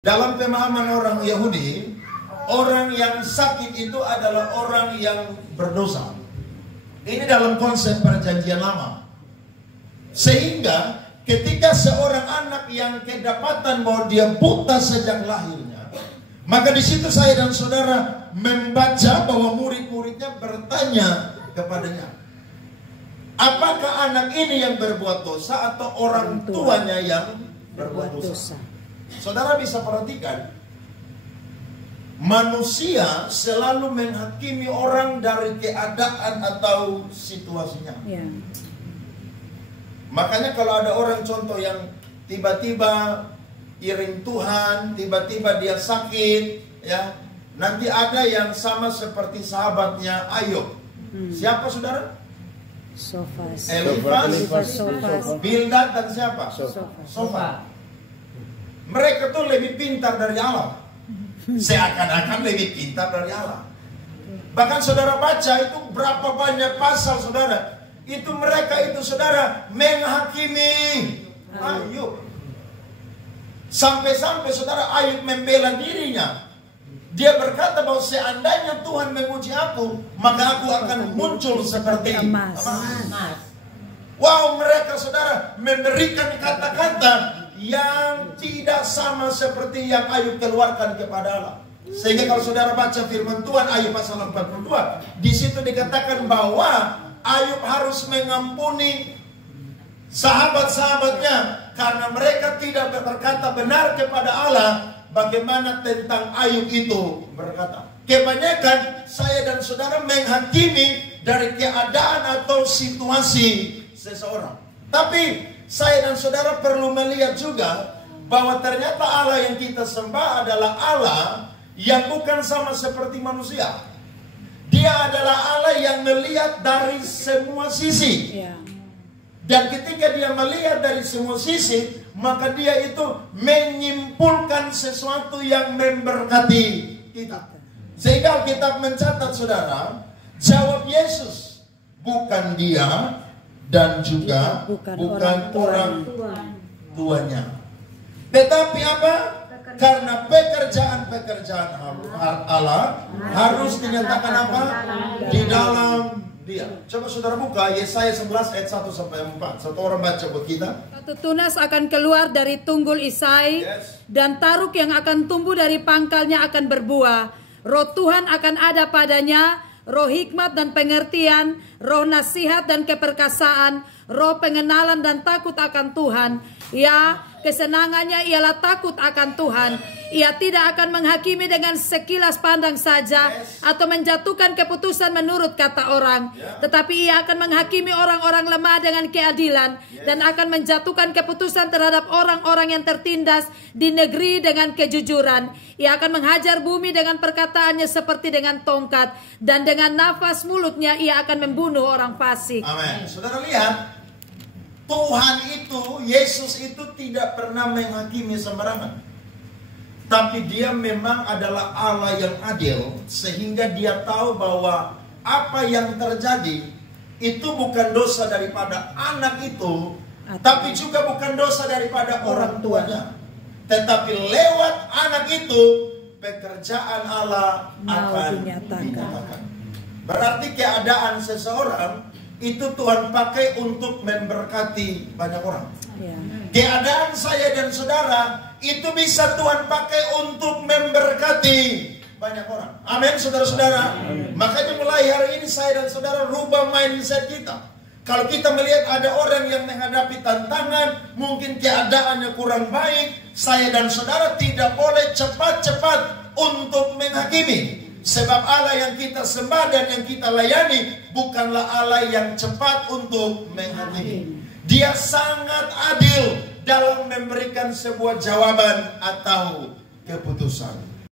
Dalam pemahaman orang Yahudi, orang yang sakit itu adalah orang yang berdosa. Ini dalam konsep perjanjian lama. Sehingga ketika seorang anak yang kedapatan bahwa dia buta sejak lahirnya, maka di situ saya dan saudara membaca bahwa murid-muridnya bertanya kepadanya, apakah anak ini yang berbuat dosa atau orang tuanya yang berbuat dosa? Saudara bisa perhatikan, manusia selalu menghakimi orang dari keadaan atau situasinya. Ya. Makanya kalau ada orang contoh yang tiba-tiba iring Tuhan, tiba-tiba dia sakit, ya, nanti ada yang sama seperti sahabatnya Ayub. Siapa saudara? Elifas, Bildad dan siapa? Sofar. Mereka tuh lebih pintar dari Allah. Seakan-akan lebih pintar dari Allah. Bahkan saudara baca itu berapa banyak pasal saudara. Itu mereka itu saudara menghakimi Ayub. Sampai-sampai saudara Ayub membela dirinya. Dia berkata bahwa seandainya Tuhan memuji aku, maka aku akan muncul seperti emas. Wow, mereka saudara memberikan kata-kata yang tidak sama seperti yang Ayub keluarkan kepada Allah. Sehingga kalau saudara baca firman Tuhan Ayub pasal 42, di situ dikatakan bahwa Ayub harus mengampuni sahabat-sahabatnya karena mereka tidak berkata benar kepada Allah. Bagaimana tentang Ayub itu berkata, kebanyakan saya dan saudara menghakimi dari keadaan atau situasi seseorang. Tapi saya dan saudara perlu melihat juga bahwa ternyata Allah yang kita sembah adalah Allah yang bukan sama seperti manusia. Dia adalah Allah yang melihat dari semua sisi. Dan ketika dia melihat dari semua sisi, maka dia itu menyimpulkan sesuatu yang memberkati kita. Sehingga Alkitab mencatat saudara, jawab Yesus, bukan dia dan juga bukan orang tuanya. Tetapi apa? Karena pekerjaan-pekerjaan Allah harus dinyatakan apa? Di dalam dia. Coba saudara buka Yesaya 11 ayat 1 sampai 4. Satu orang baca buat kita. Satu tunas akan keluar dari tunggul Isai, dan taruk yang akan tumbuh dari pangkalnya akan berbuah. Roh Tuhan akan ada padanya, roh hikmat dan pengertian, roh nasihat dan keperkasaan, roh pengenalan dan takut akan Tuhan. Ya, kesenangannya ialah takut akan Tuhan. Ia tidak akan menghakimi dengan sekilas pandang saja atau menjatuhkan keputusan menurut kata orang, tetapi ia akan menghakimi orang-orang lemah dengan keadilan dan akan menjatuhkan keputusan terhadap orang-orang yang tertindas di negeri dengan kejujuran. Ia akan menghajar bumi dengan perkataannya seperti dengan tongkat, dan dengan nafas mulutnya ia akan membunuh orang fasik. Amin. Saudara lihat, Tuhan itu, Yesus itu tidak pernah menghakimi sembarangan. Tapi dia memang adalah Allah yang adil, sehingga dia tahu bahwa apa yang terjadi itu bukan dosa daripada anak itu, tapi juga bukan dosa daripada orang tuanya. Tetapi lewat anak itu, pekerjaan Allah akan dinyatakan. Berarti keadaan seseorang itu Tuhan pakai untuk memberkati banyak orang. Keadaan saya dan saudara itu bisa Tuhan pakai untuk memberkati banyak orang. Amin, saudara-saudara. Makanya mulai hari ini saya dan saudara rubah mindset kita. Kalau kita melihat ada orang yang menghadapi tantangan, mungkin keadaannya kurang baik, saya dan saudara tidak boleh cepat-cepat untuk menghakimi. Sebab Allah yang kita sembah dan yang kita layani bukanlah Allah yang cepat untuk menghakimi. Dia sangat adil dalam memberikan sebuah jawaban atau keputusan.